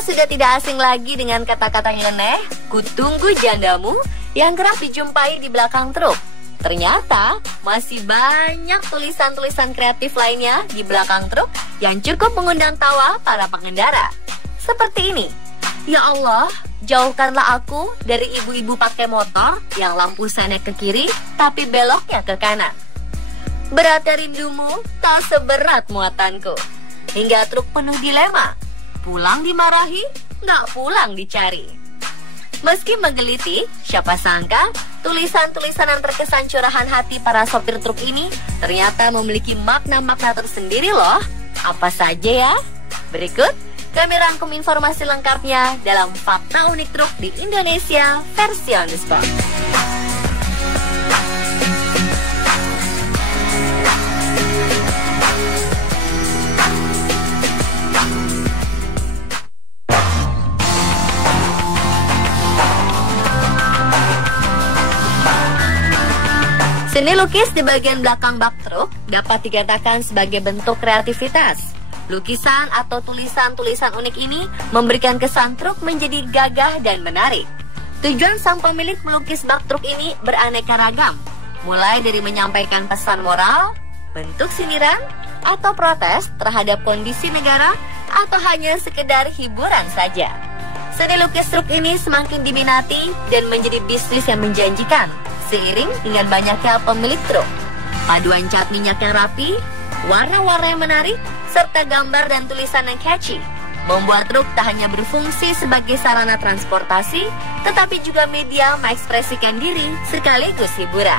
sudah tidak asing lagi dengan kata-kata nyeleneh, "Kutunggu jandamu," yang kerap dijumpai di belakang truk. Ternyata masih banyak tulisan-tulisan kreatif lainnya di belakang truk yang cukup mengundang tawa para pengendara. Seperti ini, "Ya Allah, jauhkanlah aku dari ibu-ibu pakai motor yang lampu sennya ke kiri tapi beloknya ke kanan. Beratnya rindumu tak seberat muatanku." Hingga truk penuh dilema, pulang dimarahi, nggak pulang dicari. Meski menggeliti, siapa sangka tulisan-tulisan yang terkesan curahan hati para sopir truk ini ternyata memiliki makna-makna tersendiri loh. Apa saja ya? Berikut kami rangkum informasi lengkapnya dalam Fakta Unik Truk di Indonesia versi On The Spot. Seni lukis di bagian belakang bak truk dapat dikatakan sebagai bentuk kreativitas. Lukisan atau tulisan-tulisan unik ini memberikan kesan truk menjadi gagah dan menarik. Tujuan sang pemilik melukis bak truk ini beraneka ragam, mulai dari menyampaikan pesan moral, bentuk sindiran, atau protes terhadap kondisi negara, atau hanya sekedar hiburan saja. Seni lukis truk ini semakin diminati dan menjadi bisnis yang menjanjikan seiring dengan banyaknya pemilik truk. Paduan cat minyak yang rapi, warna-warna yang menarik, serta gambar dan tulisan yang catchy membuat truk tak hanya berfungsi sebagai sarana transportasi, tetapi juga media mengekspresikan diri sekaligus hiburan.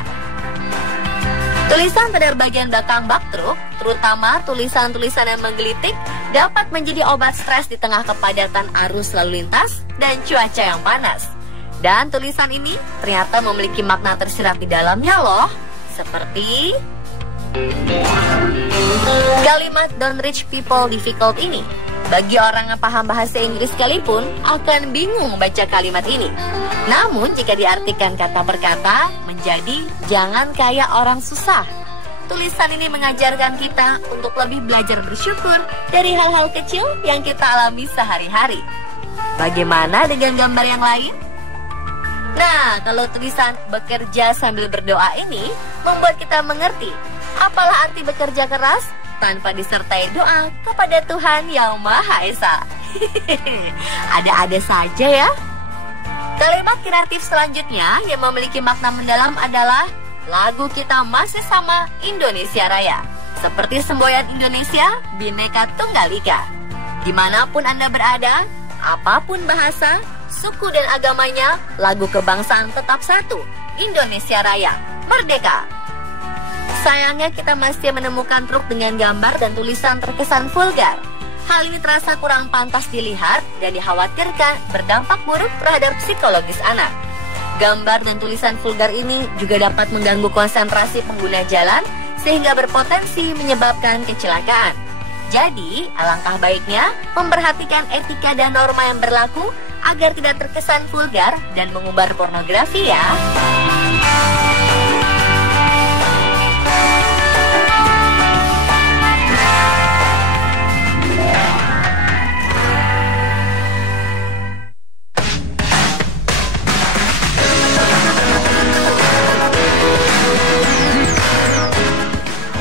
Tulisan pada bagian belakang bak truk, terutama tulisan-tulisan yang menggelitik, dapat menjadi obat stres di tengah kepadatan arus lalu lintas dan cuaca yang panas. Dan tulisan ini ternyata memiliki makna tersirat di dalamnya loh. Seperti kalimat "Don't rich people difficult" ini. Bagi orang yang paham bahasa Inggris sekalipun akan bingung membaca kalimat ini. Namun jika diartikan kata per kata menjadi "jangan kayak orang susah". Tulisan ini mengajarkan kita untuk lebih belajar bersyukur dari hal-hal kecil yang kita alami sehari-hari. Bagaimana dengan gambar yang lain? Nah, kalau tulisan "bekerja sambil berdoa" ini membuat kita mengerti apalah arti bekerja keras tanpa disertai doa kepada Tuhan Yang Maha Esa. Ada-ada saja ya. Kalimat kreatif selanjutnya yang memiliki makna mendalam adalah lagu kita masih sama Indonesia Raya. Seperti semboyan Indonesia, Bhinneka Tunggal Ika. Dimanapun Anda berada, apapun bahasa, suku dan agamanya, lagu kebangsaan tetap satu, Indonesia Raya, Merdeka. Sayangnya kita masih menemukan truk dengan gambar dan tulisan terkesan vulgar. Hal ini terasa kurang pantas dilihat dan dikhawatirkan berdampak buruk terhadap psikologis anak. Gambar dan tulisan vulgar ini juga dapat mengganggu konsentrasi pengguna jalan sehingga berpotensi menyebabkan kecelakaan. Jadi, alangkah baiknya memperhatikan etika dan norma yang berlaku agar tidak terkesan vulgar dan mengumbar pornografi ya.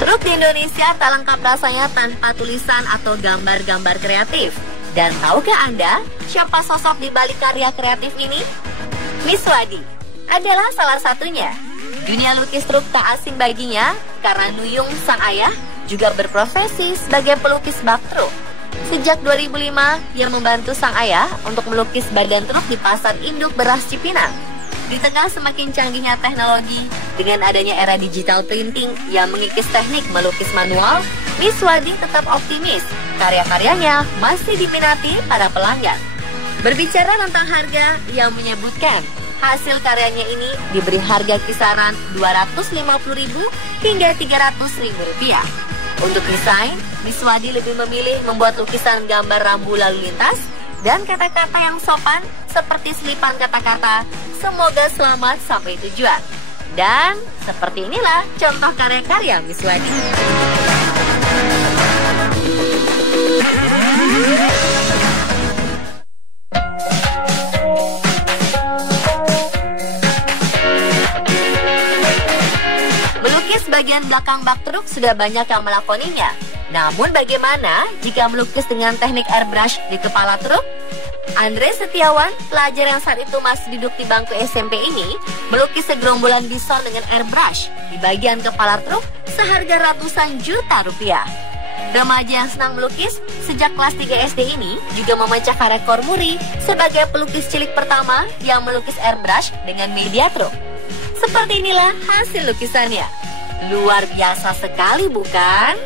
Truk di Indonesia tak lengkap rasanya tanpa tulisan atau gambar-gambar kreatif. Dan tahukah Anda siapa sosok di balik karya kreatif ini? Miswadi adalah salah satunya. Dunia lukis truk tak asing baginya karena Nuyung sang ayah juga berprofesi sebagai pelukis bak truk. Sejak 2005, ia membantu sang ayah untuk melukis badan truk di pasar induk beras Cipinang. Di tengah semakin canggihnya teknologi, dengan adanya era digital printing yang mengikis teknik melukis manual, Miswadi tetap optimis karya-karyanya masih diminati para pelanggan. Berbicara tentang harga, ia menyebutkan hasil karyanya ini diberi harga kisaran Rp250.000 hingga Rp300.000. Untuk desain, Miswadi lebih memilih membuat lukisan gambar rambu lalu lintas dan kata-kata yang sopan seperti selipan kata-kata "semoga selamat sampai tujuan". Dan seperti inilah contoh karya-karya Miswadi. Melukis bagian belakang bak truk sudah banyak yang melakoninya. Namun bagaimana jika melukis dengan teknik airbrush di kepala truk? Andre Setiawan, pelajar yang saat itu masih duduk di bangku SMP ini, melukis segerombolan bison dengan airbrush di bagian kepala truk seharga ratusan juta rupiah. Remaja yang senang melukis sejak kelas 3 SD ini juga memecahkan rekor muri sebagai pelukis cilik pertama yang melukis airbrush dengan media truk. Seperti inilah hasil lukisannya. Luar biasa sekali, bukan?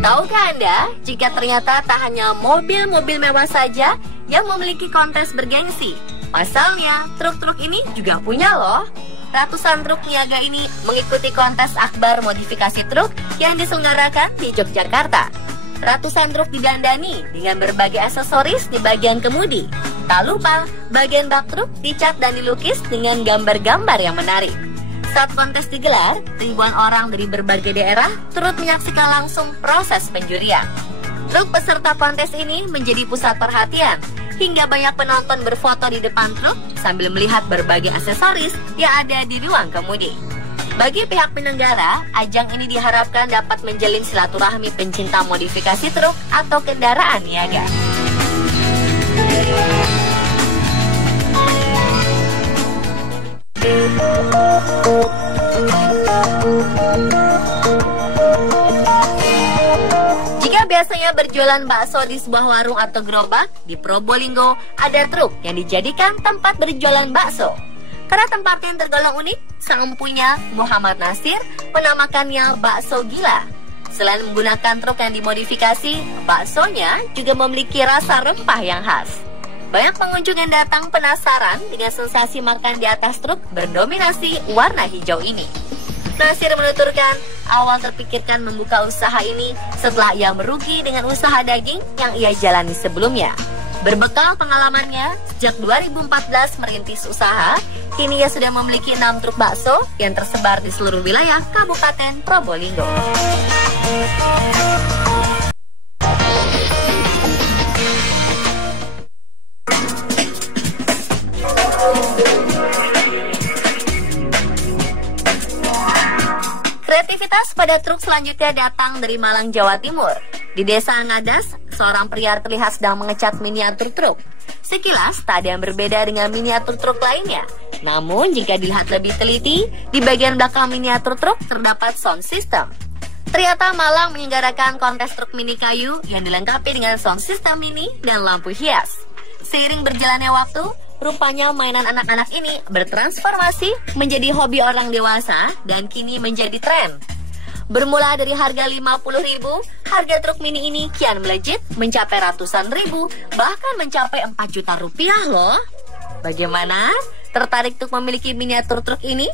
Tahukah Anda, jika ternyata tak hanya mobil-mobil mewah saja yang memiliki kontes bergengsi. Pasalnya, truk-truk ini juga punya loh. Ratusan truk niaga ini mengikuti kontes akbar modifikasi truk yang diselenggarakan di Yogyakarta. Ratusan truk didandani dengan berbagai aksesoris di bagian kemudi. Tak lupa, bagian bak truk dicat dan dilukis dengan gambar-gambar yang menarik. Saat kontes digelar, ribuan orang dari berbagai daerah turut menyaksikan langsung proses penjurian. Truk peserta kontes ini menjadi pusat perhatian, hingga banyak penonton berfoto di depan truk sambil melihat berbagai aksesoris yang ada di ruang kemudi. Bagi pihak penyelenggara, ajang ini diharapkan dapat menjalin silaturahmi pencinta modifikasi truk atau kendaraan niaga. Jika biasanya berjualan bakso di sebuah warung atau gerobak, di Probolinggo ada truk yang dijadikan tempat berjualan bakso. Karena tempatnya yang tergolong unik, sang empunya Muhammad Nasir menamakannya bakso gila. Selain menggunakan truk yang dimodifikasi, baksonya juga memiliki rasa rempah yang khas. Banyak pengunjung yang datang penasaran dengan sensasi makan di atas truk berdominasi warna hijau ini. Nasir menuturkan, awal terpikirkan membuka usaha ini setelah ia merugi dengan usaha daging yang ia jalani sebelumnya. Berbekal pengalamannya, sejak 2014 merintis usaha, kini ia sudah memiliki 6 truk bakso yang tersebar di seluruh wilayah Kabupaten Probolinggo. Kreativitas pada truk selanjutnya datang dari Malang, Jawa Timur. Di Desa Ngadas, seorang pria terlihat sedang mengecat miniatur truk. Sekilas tak ada yang berbeda dengan miniatur truk lainnya. Namun jika dilihat lebih teliti, di bagian belakang miniatur truk terdapat sound system. Ternyata Malang menyelenggarakan kontes truk mini kayu yang dilengkapi dengan sound system mini dan lampu hias. Seiring berjalannya waktu, rupanya mainan anak-anak ini bertransformasi menjadi hobi orang dewasa dan kini menjadi tren. Bermula dari harga 50.000, harga truk mini ini kian melejit mencapai ratusan ribu, bahkan mencapai 4 juta rupiah loh. Bagaimana? Tertarik untuk memiliki miniatur truk ini?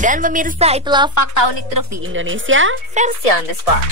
Dan pemirsa, itulah fakta unik truk di Indonesia versi on the spot.